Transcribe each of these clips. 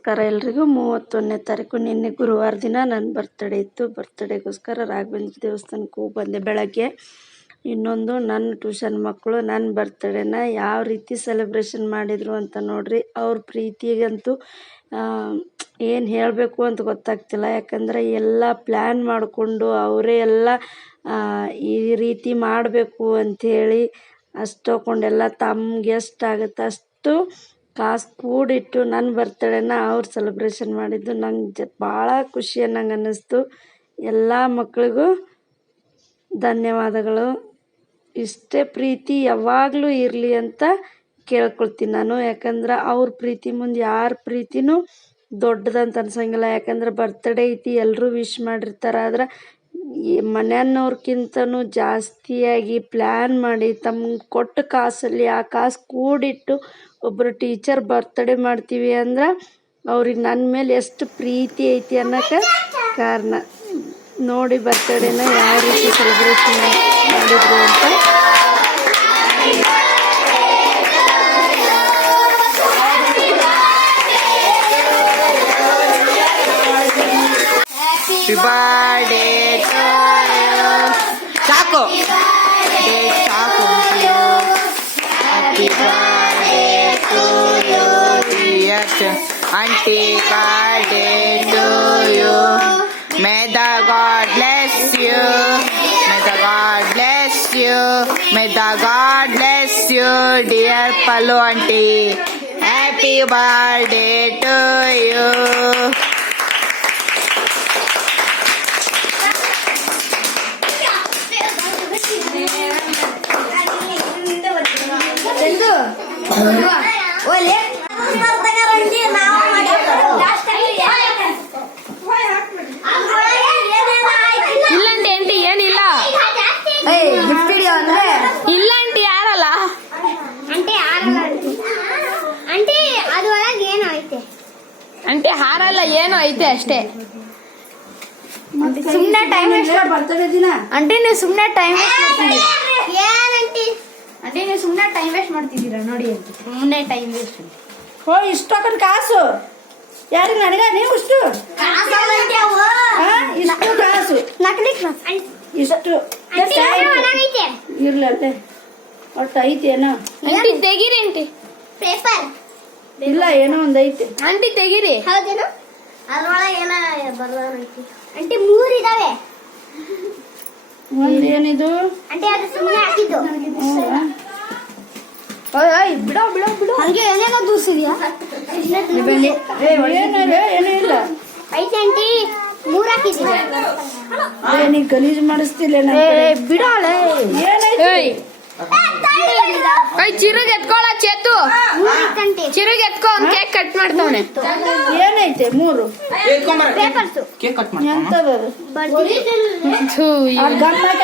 ನಮಸ್ಕಾರ ಎಲ್ರಿಗೂ ಮೂವತ್ತೊಂದನೇ ತಾರೀಕು ನಿನ್ನೆ ಗುರುವಾರ ದಿನ ನನ್ನ ಬರ್ತಡೇ ಇತ್ತು. ಬರ್ತಡೇಗೋಸ್ಕರ ರಾಘವೇಂದ್ರ ದೇವಸ್ಥಾನಕ್ಕೆ ಹೋಗಿ ಬಂದೆ ಬೆಳಗ್ಗೆ. ಇನ್ನೊಂದು ನನ್ನ ಟ್ಯೂಷನ್ ಮಕ್ಕಳು ನನ್ನ ಬರ್ತಡೇನ ಯಾವ ರೀತಿ ಸೆಲೆಬ್ರೇಷನ್ ಮಾಡಿದರು ಅಂತ ನೋಡ್ರಿ. ಅವ್ರ ಪ್ರೀತಿಗಂತೂ ಏನು ಹೇಳಬೇಕು ಅಂತ ಗೊತ್ತಾಗ್ತಿಲ್ಲ. ಯಾಕಂದರೆ ಎಲ್ಲ ಪ್ಲ್ಯಾನ್ ಮಾಡಿಕೊಂಡು ಅವರೇ ಎಲ್ಲ ಈ ರೀತಿ ಮಾಡಬೇಕು ಅಂಥೇಳಿ ಅಷ್ಟು ತೊಗೊಂಡೆಲ್ಲ ತಮ್ಗೆ ಎಷ್ಟು ಆಗುತ್ತೆ. ಅಷ್ಟು ಕಾಸು ಕೂಡಿಟ್ಟು ನನ್ನ ಬರ್ತಡೇನ ಅವ್ರು ಸೆಲೆಬ್ರೇಷನ್ ಮಾಡಿದ್ದು. ನಂಗೆ ಜ, ಭಾಳ ಖುಷಿ ಅನ್ನಂಗೆ ಅನ್ನಿಸ್ತು. ಎಲ್ಲ ಮಕ್ಕಳಿಗೂ ಧನ್ಯವಾದಗಳು. ಇಷ್ಟೇ ಪ್ರೀತಿ ಯಾವಾಗಲೂ ಇರಲಿ ಅಂತ ಕೇಳ್ಕೊಳ್ತೀನಿ ನಾನು. ಯಾಕಂದ್ರೆ ಅವ್ರ ಪ್ರೀತಿ ಮುಂದೆ ಯಾರ ಪ್ರೀತಿನೂ ದೊಡ್ಡದಂತ ಅನ್ಸಂಗಿಲ್ಲ. ಯಾಕಂದ್ರೆ ಬರ್ತಡೇ ಐತಿ ಎಲ್ಲರೂ ವಿಶ್ ಮಾಡಿರ್ತಾರೆ. ಆದ್ರೆ ಈ ಮನೆಯವ್ರ್ಕಿಂತನೂ ಜಾಸ್ತಿಯಾಗಿ ಪ್ಲ್ಯಾನ್ ಮಾಡಿ ತಮ್ಗೆ ಕೊಟ್ಟ ಕಾಸಲ್ಲಿ ಆ ಕಾಸು ಕೂಡಿಟ್ಟು ಒಬ್ಬರು ಟೀಚರ್ ಬರ್ತ್ಡೇ ಮಾಡ್ತೀವಿ ಅಂದ್ರೆ ಅವ್ರಿಗೆ ನನ್ನ ಮೇಲೆ ಎಷ್ಟು ಪ್ರೀತಿ ಐತಿ ಅನ್ನೋಕೆ ಕಾರಣ ನೋಡಿ ಬರ್ತಡೇನ ಯಾವ ರೀತಿ ಸೆಲೆಬ್ರೇಷನ್ ಮಾಡಿದ್ರು ಅಂತ Happy birthday to you. Chaco. Auntie birthday to you. May the God bless you. May the God bless you. May the God bless you, dear Palu auntie. Happy birthday to you. ಏನೋ ಐತೆ ಅಷ್ಟೇ. ಸುಮ್ಮನೆ time waste ದಿನ. ಅಂಟಿ ನೀವು ಸುಮ್ಮನೆ time ಅಂಟಿ ನೀವು ಸುಮ್ಮನೆ time waste ಮಾಡ್ತಿದ್ದೀರಾ? ನೋಡಿ ಅಂತ. ಸುಮ್ಮನೆ ಟೈಮ್ ವೇಸ್ಟ್ ಓ ಇಷ್ಟೊಕ್ಕನ್ ಕಾಸು? ಯಾರು ನನಗ ನೀವು ಇಷ್ಟು? ಇಷ್ಟು ಕಾಸು. ಇಷ್ಟು. ಇರ್ಲಲ್ಲ ಒಟ್ಟು ಐತಿ ಏನೋ? ತೆಗೀರಿ ಅಂಟಿ ಪೇಪರ್. ಇಲ್ಲ ಏನೋ ಒಂದು ಐತಿ. ಅಂಟಿ ತೆಗೀರಿ. ಹೌದೇನೋ? ಅದ್ರೊಳಗೆ ಏನ ಅಂಟಿ ಮೂರು ಇದಾವೆ. ಒಂದು ಏನಿದು? ಅಂಟಿ ಅದು ಸುಮ್ಮನೆ ಹಾಕಿದ್ದು. ಬಿಡೋ ಬಿಡೋ ಬಿಡೋ. ಹಂಗೆ ಏನೇನೋ ದೂಸಿದ್ಯಾ ಏನಿದೆ ಏನೂ ಇಲ್ಲ ಐತೆ ಅಂಟಿ ಮೂರು ಹಾಕಿದ್ದೀನಿ ನೀ ಗಲೀಜು ಮಾಡಿಸ್ತಿಲ್ಲ ಬಿಡೋಳೆ. ಏನೈತಿ ಏಯ್ ಚಿರುಗ್ ಎತ್ಕೊಳ ಚೇತು. ಚಿರುಗ್ ಎತ್ಕೊ ಒಂದ್ ಕೇಕ್ ಕಟ್ ಮಾಡ್ತಾವನೆ. ಏನೈತೆ ಮೂರು? ಕೇಕ್. ಕಟ್ ಮಾಡ್ತಾನ?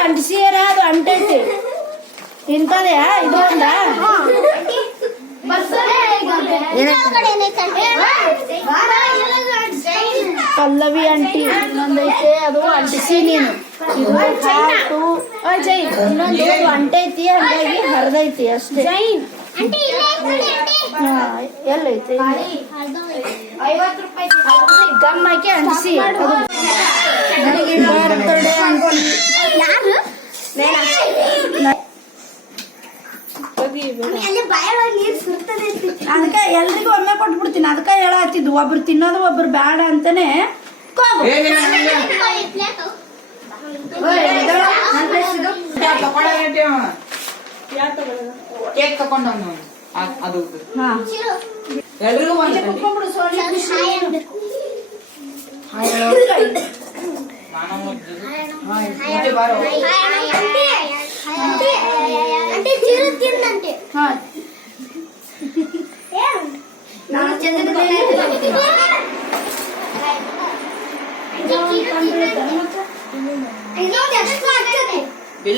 ಅಂಟಿಸಿಯರ ಅದು ಅಂಟೈತಿ? ಇಂಥದ್ಯಾ ಇದು ಒಂದ ಪಲ್ಲವಿ ಅಂಟಿ ಇನ್ನೊಂದೈತೆ ಅದು ಅಂಟಿಸಿ ನೀನು ಹಾಟು ಇನ್ನೊಂದು ಅಂಟೈತಿ ಹಂಗಾಗಿ ಹರಿದೈತಿ ಅಷ್ಟೇ. ಎಲ್ಲೈತೆ ಗಮ್ ಹಾಕಿ ಅಂಟಿಸಿ. ನನಗೆ ಬರ್ತಡೇ ಅದಕ್ಕೆ ಎಲ್ರಿಗೂ ಕೊಟ್ಬಿಡ್ತೀನಿ. ಅದಕ್ಕೆ ಹೇಳತ್ತಿದ್ದು ಒಬ್ರು ತಿನ್ನೋದು ಒಬ್ರು ಬೇಡ ಅಂತಾನೆ ಹಾ.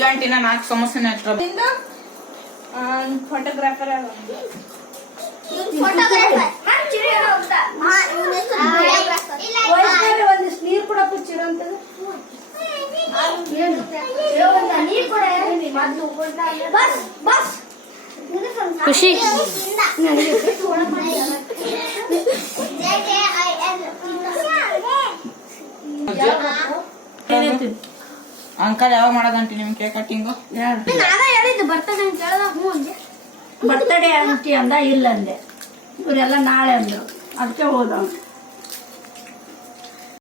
ಅಂಟಿನ ನಾಲ್ಕು ಸಮಸ್ಯೆ ಹತ್ರ ಫೋಟೋಗ್ರಾಫರ್ ಒಂದಿಷ್ಟು ನೀರು ಕೂಡ. ಚಿರಂತದ ಬಸ್ ಬಸ್. ಖುಷಿ ಜೆ ಕೆ ಏನೈತಿ ಅಂಕಲ್ ಯಾವಾಗ ಮಾಡೋದಂಟಿ ನಿಮ್ ಕೇಕ್ ಕಟ್ಟಿಂಗು? ಯಾರು ನಾವೇ ಹೇಳಿದ್ದು ಬರ್ತದೆ ಅಂತ ಹೇಳ್ದ ಹ್ಞೂ ಅಂದೆ. ಬರ್ತಡೇ ಅಂಟಿ ಅಂದ ಇಲ್ಲ ಅಂದೆ. ಇವರೆಲ್ಲ ನಾಳೆ ಅಂದರು. ಅದಕ್ಕೆ ಹೋದವನು.